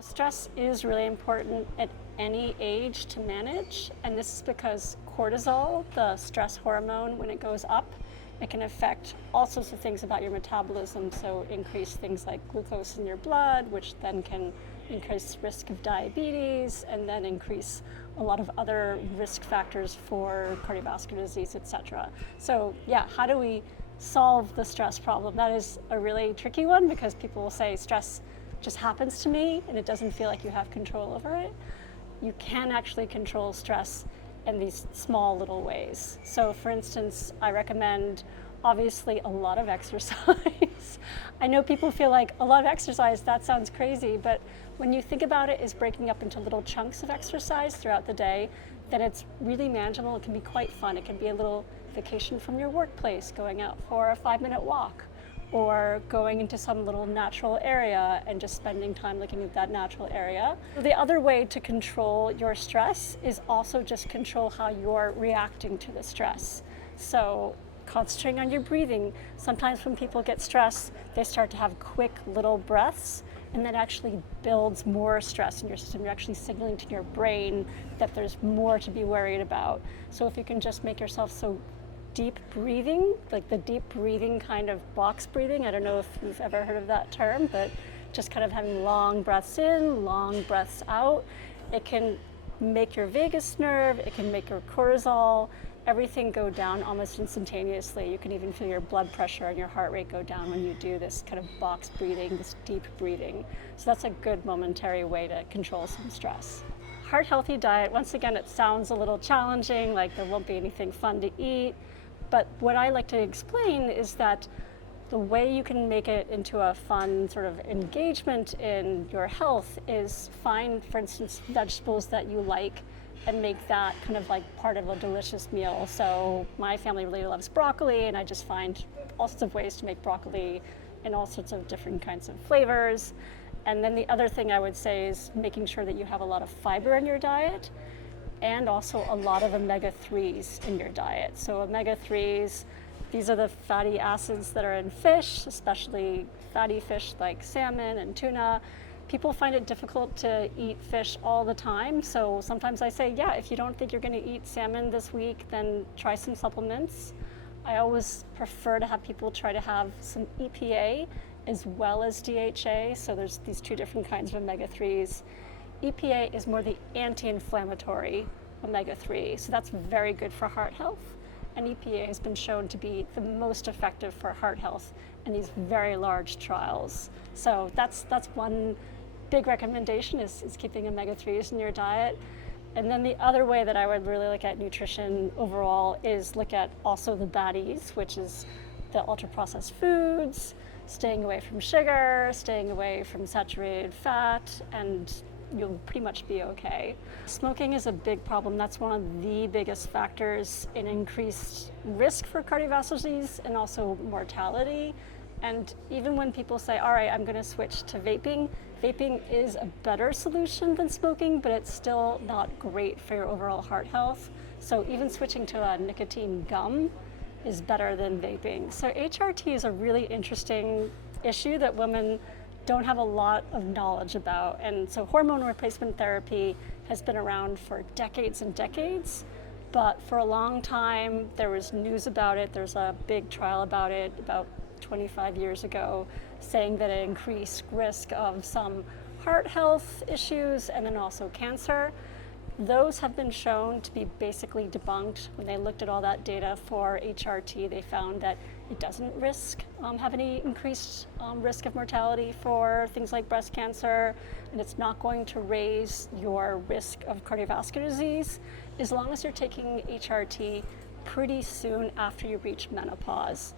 Stress is really important at any age to manage, and this is because cortisol, the stress hormone, when it goes up, it can affect all sorts of things about your metabolism, so increase things like glucose in your blood, which then can increase risk of diabetes, and then increase a lot of other risk factors for cardiovascular disease, etc. So yeah, how do we solve the stress problem? That is a really tricky one because people will say stress just happens to me and it doesn't feel like you have control over it. You can actually control stress in these small little ways. So for instance, I recommend obviously a lot of exercise. I know people feel like a lot of exercise, that sounds crazy, but when you think about it as breaking up into little chunks of exercise throughout the day, then it's really manageable. It can be quite fun. It can be a little vacation from your workplace, going out for a 5-minute walk, or going into some little natural area and just spending time looking at that natural area. The other way to control your stress is also just control how you're reacting to the stress. So concentrating on your breathing. Sometimes when people get stressed, they start to have quick little breaths, and that actually builds more stress in your system. You're actually signaling to your brain that there's more to be worried about. So if you can just make yourself so deep breathing, like the deep breathing kind of box breathing. I don't know if you've ever heard of that term, but just kind of having long breaths in, long breaths out. It can make your vagus nerve, it can make your cortisol, everything go down almost instantaneously. You can even feel your blood pressure and your heart rate go down when you do this kind of box breathing, this deep breathing. So that's a good momentary way to control some stress. Heart healthy diet, once again, it sounds a little challenging, like there won't be anything fun to eat. But what I like to explain is that the way you can make it into a fun sort of engagement in your health is find, for instance, vegetables that you like and make that kind of like part of a delicious meal. So my family really loves broccoli, and I just find all sorts of ways to make broccoli in all sorts of different kinds of flavors. And then the other thing I would say is making sure that you have a lot of fiber in your diet, and also a lot of omega-3s in your diet. So omega-3s, these are the fatty acids that are in fish, especially fatty fish like salmon and tuna. People find it difficult to eat fish all the time, so sometimes I say, yeah, if you don't think you're gonna eat salmon this week, then try some supplements. I always prefer to have people try to have some EPA as well as DHA, so there's these two different kinds of omega-3s. EPA is more the anti-inflammatory omega-3, so that's very good for heart health, and EPA has been shown to be the most effective for heart health in these very large trials. So that's one big recommendation is keeping omega-3s in your diet. And then the other way that I would really look at nutrition overall is look at also the baddies, which is the ultra-processed foods, staying away from sugar, staying away from saturated fat, and you'll pretty much be okay. Smoking is a big problem. That's one of the biggest factors in increased risk for cardiovascular disease and also mortality. And even when people say, all right, I'm going to switch to vaping, vaping is a better solution than smoking, but it's still not great for your overall heart health. So even switching to a nicotine gum is better than vaping. So HRT is a really interesting issue that women don't have a lot of knowledge about. And so hormone replacement therapy has been around for decades and decades, but for a long time there was news about it. There's a big trial about it about 25 years ago saying that it increased risk of some heart health issues and then also cancer. Those have been shown to be basically debunked. When they looked at all that data for HRT, they found that it doesn't have any increased risk of mortality for things like breast cancer, and it's not going to raise your risk of cardiovascular disease as long as you're taking HRT pretty soon after you reach menopause.